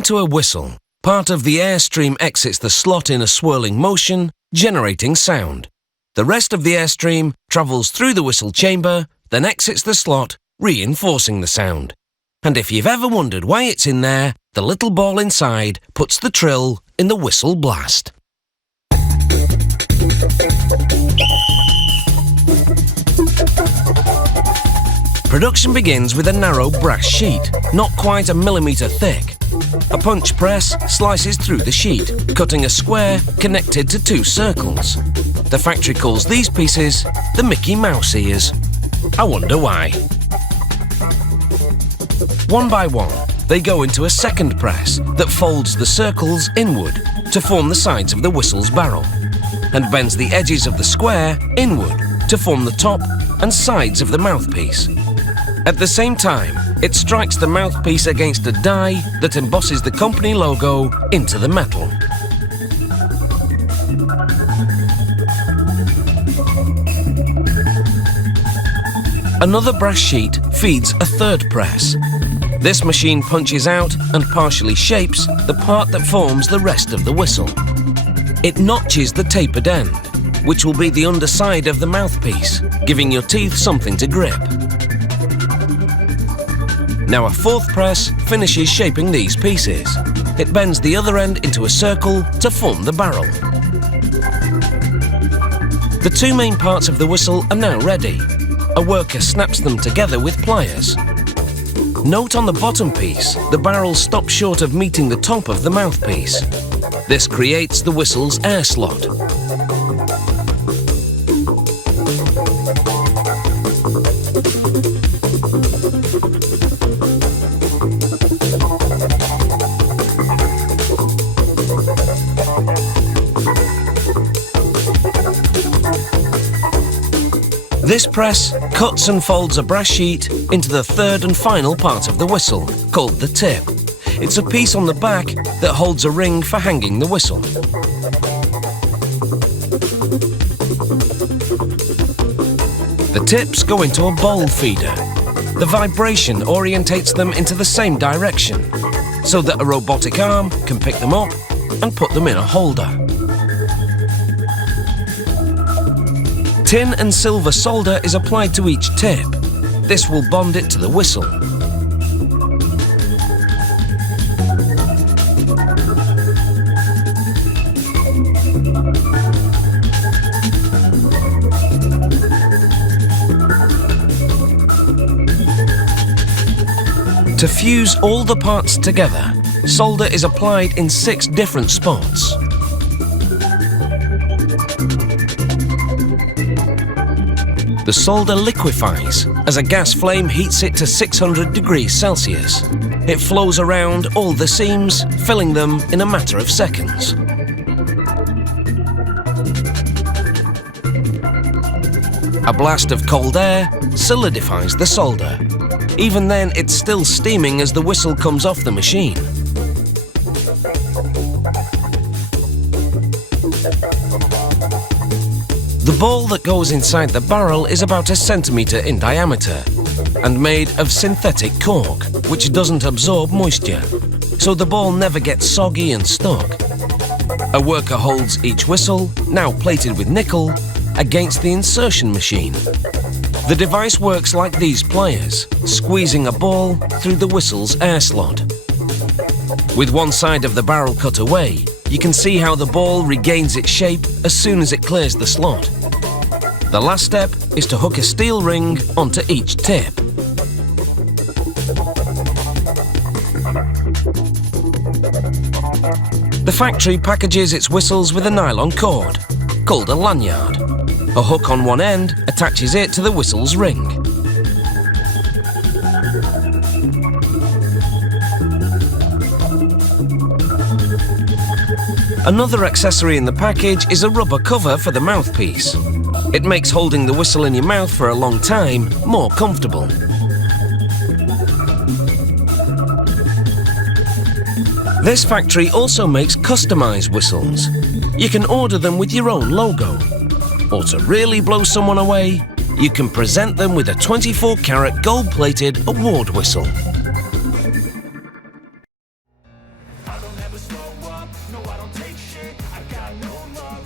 into a whistle, part of the airstream exits the slot in a swirling motion, generating sound. The rest of the airstream travels through the whistle chamber, then exits the slot, reinforcing the sound. And if you've ever wondered why it's in there, the little ball inside puts the trill in the whistle blast. Production begins with a narrow brass sheet, not quite a millimetre thick. A punch press slices through the sheet, cutting a square connected to two circles. The factory calls these pieces the Mickey Mouse ears. I wonder why. One by one, they go into a second press that folds the circles inward to form the sides of the whistle's barrel, and bends the edges of the square inward to form the top and sides of the mouthpiece. At the same time, it strikes the mouthpiece against a die that embosses the company logo into the metal. Another brass sheet feeds a third press. This machine punches out and partially shapes the part that forms the rest of the whistle. It notches the tapered end, which will be the underside of the mouthpiece, giving your teeth something to grip. Now a fourth press finishes shaping these pieces. It bends the other end into a circle to form the barrel. The two main parts of the whistle are now ready. A worker snaps them together with pliers. Note on the bottom piece, the barrel stops short of meeting the top of the mouthpiece. This creates the whistle's air slot. This press cuts and folds a brass sheet into the third and final part of the whistle, called the tip. It's a piece on the back that holds a ring for hanging the whistle. The tips go into a bowl feeder. The vibration orientates them into the same direction, so that a robotic arm can pick them up and put them in a holder. Tin and silver solder is applied to each tip. This will bond it to the whistle. To fuse all the parts together, solder is applied in 6 different spots. The solder liquefies as a gas flame heats it to 600 degrees Celsius. It flows around all the seams, filling them in a matter of seconds. A blast of cold air solidifies the solder. Even then, it's still steaming as the whistle comes off the machine. The ball that goes inside the barrel is about 1 centimetre in diameter and made of synthetic cork, which doesn't absorb moisture, so the ball never gets soggy and stuck. A worker holds each whistle, now plated with nickel, against the insertion machine. The device works like these pliers, squeezing a ball through the whistle's air slot. With one side of the barrel cut away, you can see how the ball regains its shape as soon as it clears the slot. The last step is to hook a steel ring onto each tip. The factory packages its whistles with a nylon cord, called a lanyard. A hook on one end attaches it to the whistle's ring. Another accessory in the package is a rubber cover for the mouthpiece. It makes holding the whistle in your mouth for a long time more comfortable. This factory also makes customized whistles. You can order them with your own logo. Or to really blow someone away, you can present them with a 24-carat gold-plated award whistle. never slow up, no I don't take shit, I got no love